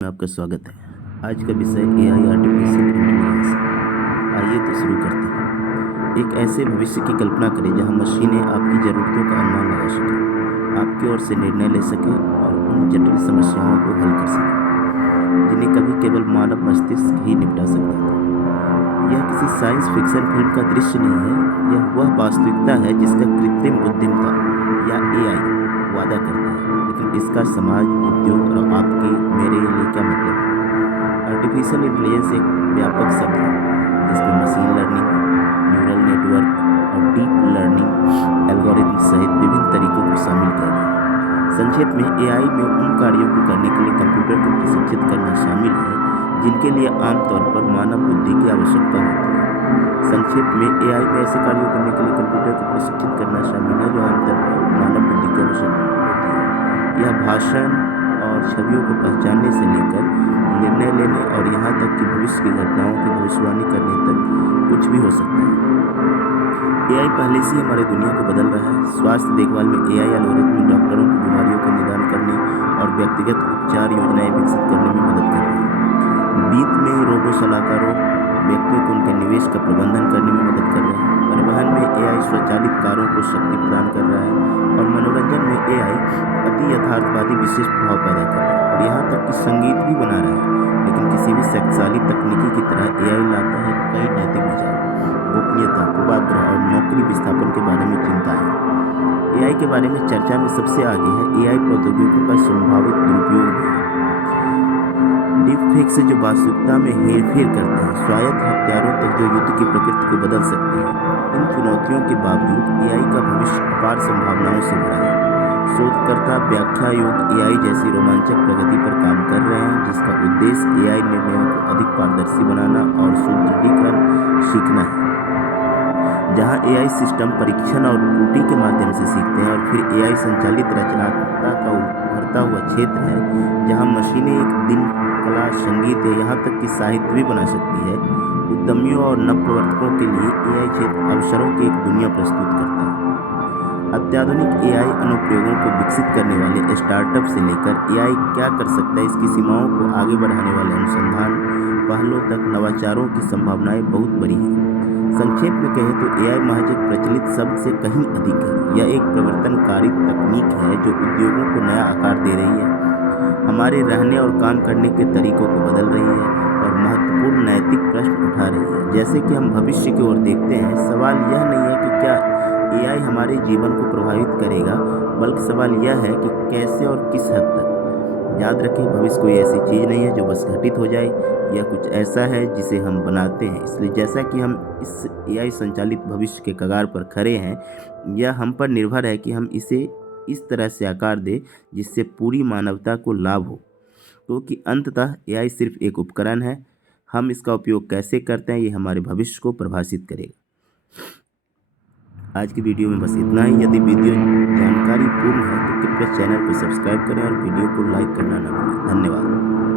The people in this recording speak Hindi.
में आपका स्वागत है। आज का विषय एआई आर्टिफिशियल इंटेलिजेंस। आइए तो शुरू करते हैं। एक ऐसे भविष्य की कल्पना करें जहां मशीनें आपकी ज़रूरतों का अनुमान लगा सकें, आपकी ओर से निर्णय ले सकें और उन जटिल समस्याओं को हल कर सकें जिन्हें कभी केवल मानव मस्तिष्क ही निपटा सकता था। यह किसी साइंस फिक्शन फिल्म का दृश्य नहीं है, यह वह वास्तविकता है जिसका कृत्रिम बुद्धिमत्ता या एआई वादा करता है। लेकिन इसका समाज, उद्योग और आपके मेरे लिए क्या मतलब है? आर्टिफिशियल इंटेलिजेंस एक व्यापक शब्द है जिसमें मशीन लर्निंग, न्यूरल नेटवर्क और डीप लर्निंग एल्गोरिथम सहित विभिन्न तरीकों को शामिल किया गया है। संक्षेप में एआई में उन कार्यों को करने के लिए कंप्यूटर को प्रशिक्षित करना शामिल है जिनके लिए आमतौर पर मानव बुद्धि की आवश्यकता होती है। संक्षेप में एआई में ऐसे कार्यों करने के लिए कंप्यूटर को प्रशिक्षित करना शामिल है जो आमतौर पर मानव बुद्धि की आवश्यकता होती है। यह भाषण और छवियों को पहचानने से लेकर निर्णय लेने और यहाँ तक कि भविष्य की घटनाओं की भविष्यवाणी करने तक कुछ भी हो सकता है। एआई पहले से ही हमारी दुनिया को बदल रहा है। स्वास्थ्य देखभाल में एआई एल्गोरिथम डॉक्टरों को बीमारियों का निदान करने और व्यक्तिगत उपचार योजनाएं विकसित करने में मदद कर रहे हैं। वित्त में रोबो सलाहकारों व्यक्तियों को उनके निवेश का प्रबंधन करने में मदद कर रहे हैं। परिवहन में एआई स्वचालित कारों को शक्ति प्रदान कर रहा है और मनोरंजन में एआई अति यथार्थवादी विशिष्ट प्रभाव पैदा कर रहा है और यहाँ तक कि संगीत भी बना रहा है। लेकिन किसी भी शक्तिशाली तकनीकी की तरह एआई लाता है कई नैतिक विचार, गोपनीयता, पूर्वाग्रह और नौकरी विस्थापन के बारे में चिंता है। एआई के बारे में चर्चा में सबसे आगे है एआई प्रौद्योगिकियों का संभावित दुरुपयोग भी है। डीपफेक से जो वास्तविकता में हेरफेर करते हैं, स्वायत्त हथियारों तक जो युद्ध की प्रकृति को बदल सकते हैं। इन चुनौतियों के बावजूद एआई का भविष्य अपार संभावनाओं से भरा है। शोधकर्ता व्याख्या योग्य एआई जैसी रोमांचक प्रगति पर काम कर रहे हैं जिसका उद्देश्य एआई निर्णयों को अधिक पारदर्शी बनाना और सुदृढ़ीकरण सीखना है। जहां एआई सिस्टम परीक्षण और त्रुटि के माध्यम से सीखते हैं और फिर एआई संचालित रचनात्मकता का उभरता हुआ क्षेत्र है जहां मशीनें एक दिन कला, संगीत या यहाँ तक कि साहित्य भी बना सकती है। उद्यमियों और नवप्रवर्तकों के लिए एआई क्षेत्र अवसरों की एक दुनिया प्रस्तुत करता है। अत्याधुनिक एआई अनुप्रयोगों को विकसित करने वाले स्टार्टअप से लेकर एआई क्या कर सकता है इसकी सीमाओं को आगे बढ़ाने वाले अनुसंधान पहलों तक नवाचारों की संभावनाएं बहुत बड़ी हैं। संक्षेप में कहें तो एआई महज एक प्रचलित शब्द से कहीं अधिक है। यह एक परिवर्तनकारी तकनीक है जो उद्योगों को नया आकार दे रही है, हमारे रहने और काम करने के तरीकों को बदल रही है और महत्वपूर्ण नैतिक प्रश्न उठा रही है। जैसे कि हम भविष्य की ओर देखते हैं, सवाल यह नहीं है कि क्या एआई हमारे जीवन को प्रभावित करेगा, बल्कि सवाल यह है कि कैसे और किस हद तक। याद रखें, भविष्य कोई ऐसी चीज़ नहीं है जो बस घटित हो जाए, यह कुछ ऐसा है जिसे हम बनाते हैं। इसलिए जैसा कि हम इस एआई संचालित भविष्य के कगार पर खड़े हैं, यह हम पर निर्भर है कि हम इसे इस तरह से आकार दें जिससे पूरी मानवता को लाभ हो। क्योंकि अंततः एआई सिर्फ एक उपकरण है, हम इसका उपयोग कैसे करते हैं ये हमारे भविष्य को प्रभावित करेगा। आज की वीडियो में बस इतना ही। यदि वीडियो जानकारीपूर्ण है तो कृपया चैनल को सब्सक्राइब करें और वीडियो को लाइक करना न भूलें। धन्यवाद।